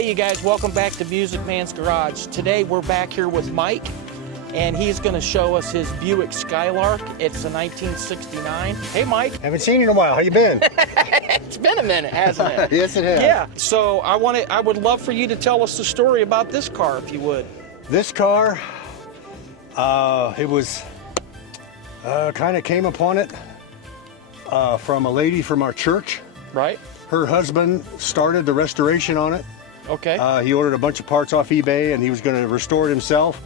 Hey you guys, welcome back to Music Man's Garage. Today we're back here with Mike, and he's going to show us his Buick Skylark. It's a 1969. Hey Mike. Haven't seen you in a while. How you been? It's been a minute, hasn't it? Yes, it has. Yeah. So I would love for you to tell us the story about this car, if you would. This car, it was kind of came upon it from a lady from our church. Right. Her husband started the restoration on it. Okay. He ordered a bunch of parts off eBay and he was going to restore it himself,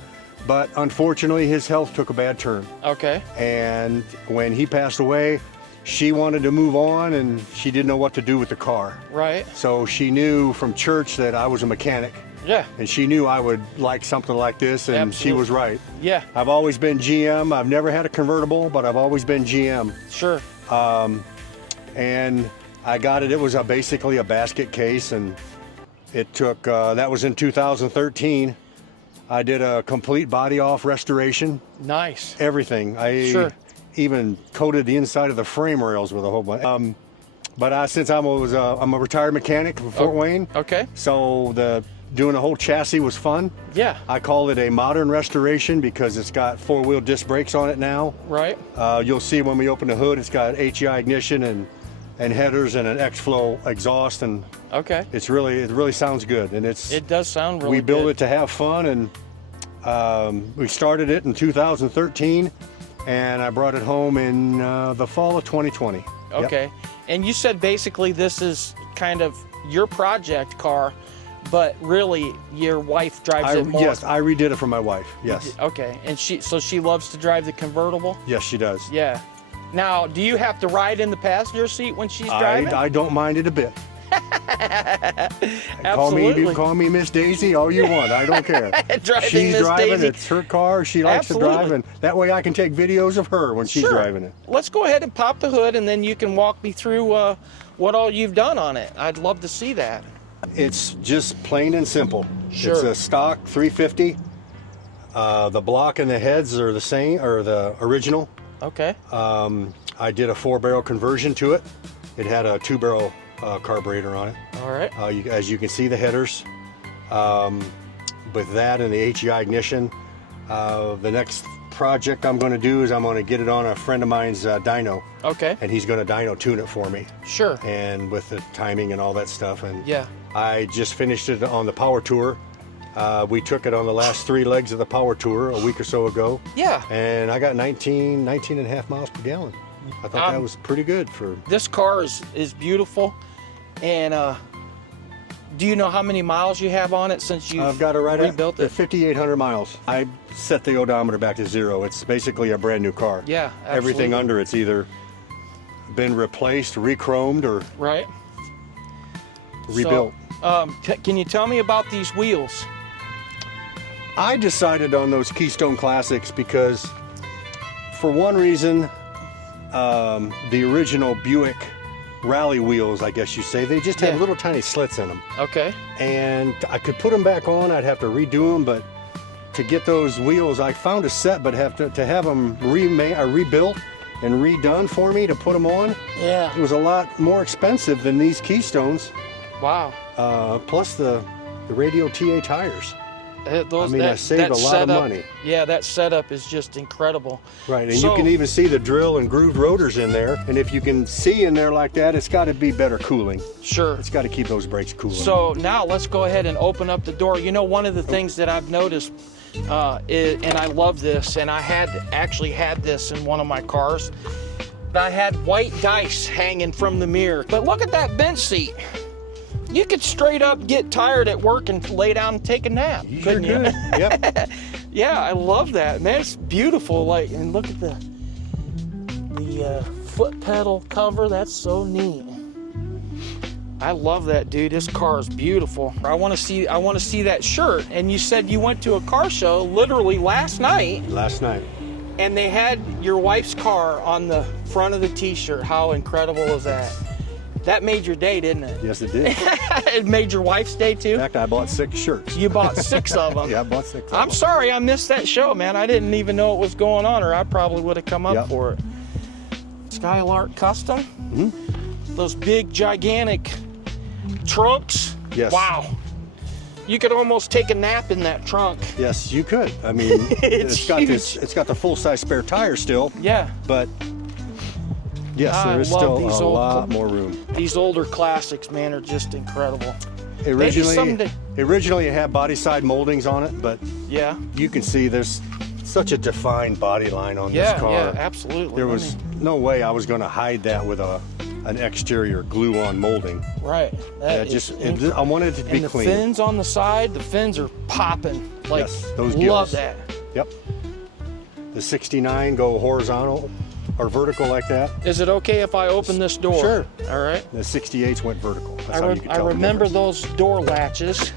but unfortunately his health took a bad turn. Okay. And when he passed away, she wanted to move on and she didn't know what to do with the car. Right. So she knew from church that I was a mechanic. Yeah. And she knew I would like something like this, and Absolutely. She was right. Yeah. I've always been GM. I've never had a convertible, but I've always been GM. Sure. And I got it. It was basically a basket case, and it took, that was in 2013. I did a complete body off restoration. Nice. Everything. I even coated the inside of the frame rails with a whole bunch. But since I'm a retired mechanic from Fort Wayne. Okay. So doing the whole chassis was fun. Yeah. I call it a modern restoration because it's got four-wheel disc brakes on it now. Right. You'll see when we open the hood, it's got HEI ignition and headers and an X-Flow exhaust, and okay. it really sounds good. And it does sound really good. We built it to have fun, and we started it in 2013, and I brought it home in the fall of 2020. Okay. Yep. And you said basically this is kind of your project car, but really your wife drives it more. Yes, I redid it for my wife. Yes. Okay. And so she loves to drive the convertible? Yes, she does. Yeah. Now, do you have to ride in the passenger seat when she's driving? I don't mind it a bit. Absolutely. Call me Miss Daisy all you want. I don't care. She's driving. Daisy. It's her car. She likes to drive, and that way I can take videos of her when she's driving it. Let's go ahead and pop the hood, and then you can walk me through what all you've done on it. I'd love to see that. It's just plain and simple. Sure. It's a stock 350. The block and the heads are the same, or the original. Okay. I did a 4-barrel conversion to it. It had a 2-barrel carburetor on it. All right. As you can see, the headers. With that and the HEI ignition, the next project I'm going to do is I'm going to get it on a friend of mine's dyno. Okay. And he's going to dyno tune it for me. Sure. And with the timing and all that stuff. And yeah. I just finished it on the power tour. We took it on the last 3 legs of the power tour a week or so ago. Yeah. And I got 19 and a half miles per gallon. I thought that was pretty good for... This car is beautiful. And do you know how many miles you have on it since you've I've got it right rebuilt at 5,800 miles. I set the odometer back to 0. It's basically a brand new car. Yeah, absolutely. Everything under it's either been replaced, re-chromed, or rebuilt. So, can you tell me about these wheels? I decided on those Keystone Classics because, for one reason, the original Buick rally wheels, I guess you say, they just had little tiny slits in them. Okay. And I could put them back on, I'd have to redo them, but to get those wheels, I found a set, but have to have them rebuilt and redone for me to put them on. Yeah. It was a lot more expensive than these Keystones. Wow. Plus the radio TA tires. I saved a lot of money. Yeah, that setup is just incredible. Right, and you can even see the drill and grooved rotors in there. And if you can see in there like that, it's got to be better cooling. Sure. It's got to keep those brakes cooling. So now let's go ahead and open up the door. You know, one of the things that I've noticed, and I love this, and I actually had this in one of my cars, I had white dice hanging from the mirror. But look at that bench seat. You could straight up get tired at work and lay down and take a nap. You sure could. Yep. Yeah, I love that, man. It's beautiful. Like, and look at the foot pedal cover. That's so neat. I love that, dude. This car is beautiful. I want to see that shirt. And you said you went to a car show literally last night. Last night. And they had your wife's car on the front of the T-shirt. How incredible is that? That made your day, didn't it? Yes, it did. It made your wife's day, too? In fact, I bought 6 shirts. You bought 6 of them? Yeah, I bought 6 of them. I'm sorry I missed that show, man. I didn't even know what was going on, or I probably would have come up for it. Skylark Custom? Mm-hmm. Those big, gigantic trunks? Yes. Wow. You could almost take a nap in that trunk. Yes, you could. I mean, It's got huge. it's got the full-size spare tire still. Yeah. But yes, I there is love still these a old lot more room. These older classics, man, are just incredible. Originally, someday- it had body side moldings on it, but Yeah. you can see there's such a defined body line on this car. Yeah, absolutely. There was no way I was going to hide that with an exterior glue-on molding. Right. That is I wanted it to be and the clean. fins on the side, the fins are popping. Like, Yes, those love gills. that. Yep. The 69 go horizontal or vertical like that. Is it okay if I open this door? Sure. All right. The 68s went vertical. That's how you could I tell the remember difference. those door latches.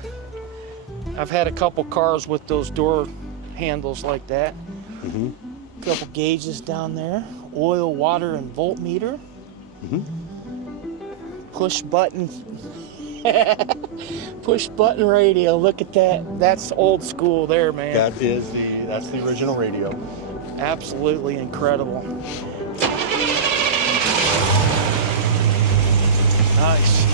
I've had a couple cars with those door handles like that. Mm-hmm. Couple gauges down there. Oil, water, and voltmeter. Mm-hmm. Push button. Push button radio. Look at that. That's old school there, man. That's the original radio. Absolutely incredible. Nice.